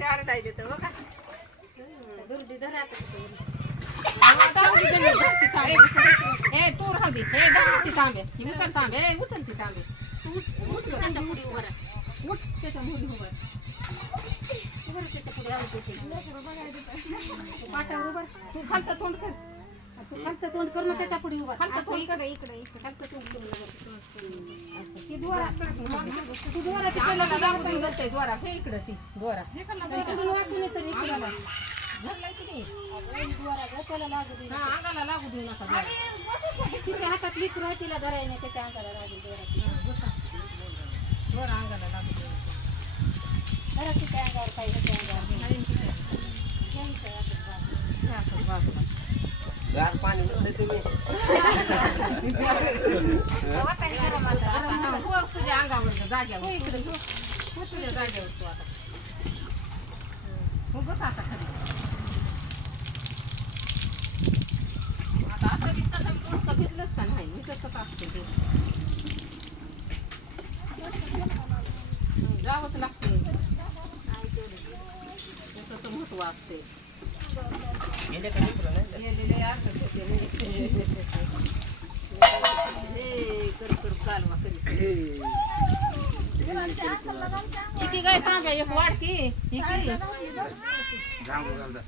कसे आरडायले तर बघा दुर्डी धरा आता ए तू राहू दे हे धरती तांबे उचल तांबे उचल ती तांबे उठ त्याच्या पुढे उभा राहा उठ त्याच्या मुली उभा त्याच्या पुढे पाटावर उभा तू खालचं तोंड कर तू खालचं तोंड कर ना त्याच्या पुढे उभा खालचं तोंड कर इकडे खालचं तोंड कर ती द्वारा तू द्वारा तिकडला लागू देऊ नसते द्वारा हे इकडं ती द्वारा इकडून वाकून येतं इकडे धरलाय की नाही द्वारा त्याला लागू दे हा अंगाला लागू देऊ नका तिच्या हातात लिकरू आहे तिला धरायने त्याच्या अंगाला लागेल द्वारा अंगाला लागू देऊ नका धरा तिच्या अंगावर काही त्याच्या अंगावर बाजूला गार पाणी म्हणते तुम्ही तुझ्या अंगावर जाग्यावर इकडे तुझ्या जाग्यावर तू आता हो बस आता खाली आता असं बी तसं नुसतं भिजलंच का नाही मी तसं टाकते जावंच लागते तसं महत्व असते गेले का मित्र नाही गेलेले अर्थ होते कर कर कालवा करीत इथे काय तांब्या एक वाढती इकडे जांभूळ घालता